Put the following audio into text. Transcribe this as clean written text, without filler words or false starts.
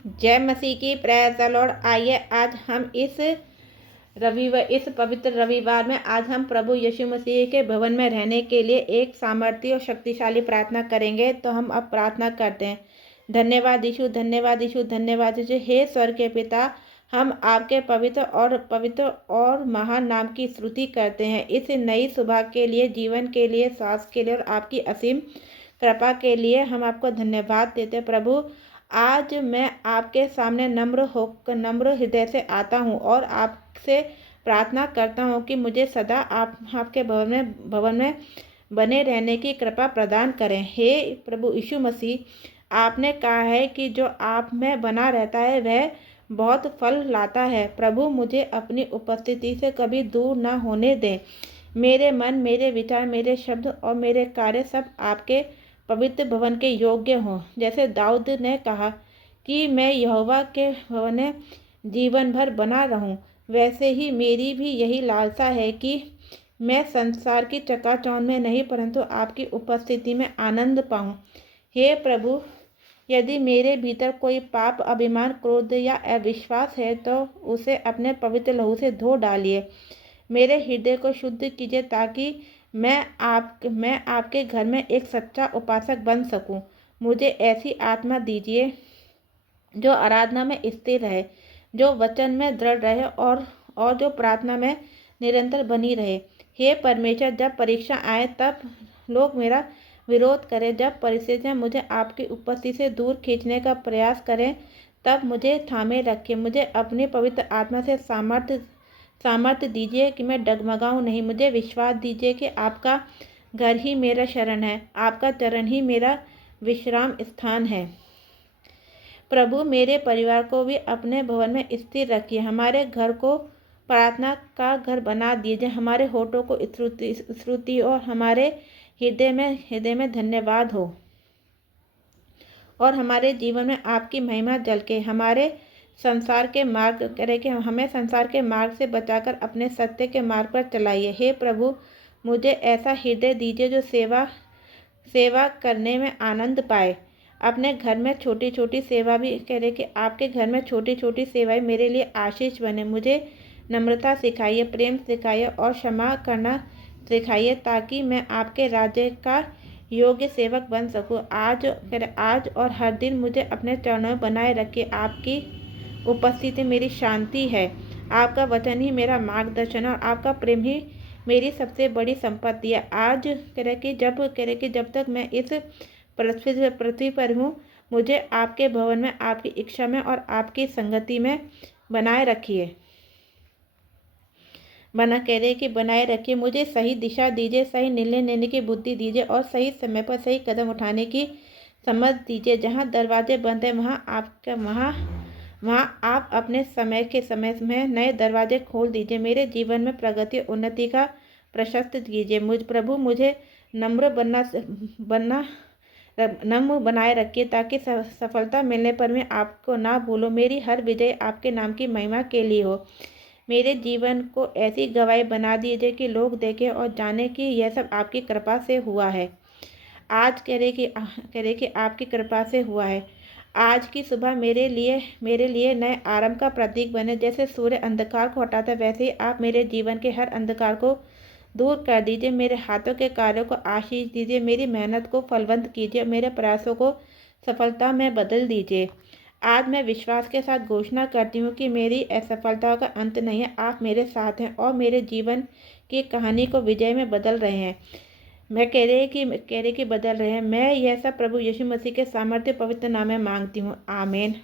जय मसीह की, praise the Lord. आइए आज हम इस पवित्र रविवार में आज हम प्रभु यीशु मसीह के भवन में रहने के लिए एक सामर्थ्य और शक्तिशाली प्रार्थना करेंगे। तो हम अब प्रार्थना करते हैं। धन्यवाद यीशु, धन्यवाद यीशु, धन्यवाद यीशु। हे स्वर्ग के पिता, हम आपके पवित्र और महान नाम की स्तुति करते हैं इस नई सुबह के लिए, जीवन के लिए, स्वास्थ्य के लिए और आपकी असीम कृपा के लिए हम आपको धन्यवाद देते हैं। प्रभु, आज मैं आपके सामने नम्र हृदय से आता हूँ और आपसे प्रार्थना करता हूँ कि मुझे सदा आपके भवन में बने रहने की कृपा प्रदान करें। हे प्रभु यीशु मसीह, आपने कहा है कि जो आप में बना रहता है वह बहुत फल लाता है। प्रभु, मुझे अपनी उपस्थिति से कभी दूर न होने दें। मेरे मन, मेरे विचार, मेरे शब्द और मेरे कार्य सब आपके पवित्र भवन के योग्य हों। जैसे दाऊद ने कहा कि मैं यहोवा के भवन में जीवन भर बना रहूं, वैसे ही मेरी भी यही लालसा है कि मैं संसार की चकाचौंध में नहीं परंतु आपकी उपस्थिति में आनंद पाऊं। हे प्रभु, यदि मेरे भीतर कोई पाप, अभिमान, क्रोध या अविश्वास है तो उसे अपने पवित्र लहू से धो डालिए। मेरे हृदय को शुद्ध कीजिए ताकि मैं आपके घर में एक सच्चा उपासक बन सकूं। मुझे ऐसी आत्मा दीजिए जो आराधना में स्थिर रहे, जो वचन में दृढ़ रहे और जो प्रार्थना में निरंतर बनी रहे। हे परमेश्वर, जब परीक्षा आए तब लोग मेरा विरोध करें, जब परिस्थितियाँ मुझे आपकी उपस्थिति से दूर खींचने का प्रयास करें, तब मुझे थामे रखें। मुझे अपनी पवित्र आत्मा से सामर्थ्य दीजिए कि मैं डगमगाऊं नहीं। मुझे विश्वास दीजिए कि आपका घर ही मेरा शरण है, आपका चरण ही मेरा विश्राम स्थान है। प्रभु, मेरे परिवार को भी अपने भवन में स्थिर रखिए। हमारे घर को प्रार्थना का घर बना दीजिए। हमारे होठों को स्तुति और हमारे हृदय में धन्यवाद हो और हमारे जीवन में आपकी महिमा झलके। हमें संसार के मार्ग से बचाकर अपने सत्य के मार्ग पर चलाइए। हे प्रभु, मुझे ऐसा हृदय दीजिए जो सेवा करने में आनंद पाए। अपने घर में छोटी छोटी सेवा भी कि आपके घर में छोटी छोटी सेवाएं मेरे लिए आशीष बने। मुझे नम्रता सिखाइए, प्रेम सिखाइए और क्षमा करना सिखाइए ताकि मैं आपके राज्य का योग्य सेवक बन सकूं। आज और हर दिन मुझे अपने चरणों में बनाए रखिए। आपकी उपस्थिति मेरी शांति है, आपका वचन ही मेरा मार्गदर्शन है और आपका प्रेम ही मेरी सबसे बड़ी संपत्ति है। आज जब तक मैं इस पृथ्वी पर हूँ, मुझे आपके भवन में, आपकी इच्छा में और आपकी संगति में बनाए रखिए। बनाए रखिए। मुझे सही दिशा दीजिए, सही निर्णय लेने की बुद्धि दीजिए और सही समय पर सही कदम उठाने की समझ दीजिए। जहाँ दरवाजे बंद हैं वहाँ आप अपने समय में नए दरवाजे खोल दीजिए। मेरे जीवन में प्रगति और उन्नति का प्रशस्त कीजिए। प्रभु, मुझे नम्र बनाए रखिए ताकि सफलता मिलने पर मैं आपको ना भूलूं। मेरी हर विजय आपके नाम की महिमा के लिए हो। मेरे जीवन को ऐसी गवाही बना दीजिए कि लोग देखें और जाने कि यह सब आपकी कृपा से हुआ है। आज कह रहे कि आपकी कृपा से हुआ है। आज की सुबह मेरे लिए नए आरंभ का प्रतीक बने। जैसे सूर्य अंधकार को हटाता है, वैसे ही आप मेरे जीवन के हर अंधकार को दूर कर दीजिए। मेरे हाथों के कार्यों को आशीष दीजिए, मेरी मेहनत को फलवंत कीजिए, मेरे प्रयासों को सफलता में बदल दीजिए। आज मैं विश्वास के साथ घोषणा करती हूँ कि मेरी असफलता का अंत नहीं है। आप मेरे साथ हैं और मेरे जीवन की कहानी को विजय में बदल रहे हैं। मैं यह सब प्रभु यीशु मसीह के सामर्थ्य पवित्र नाम में मांगती हूँ। आमीन।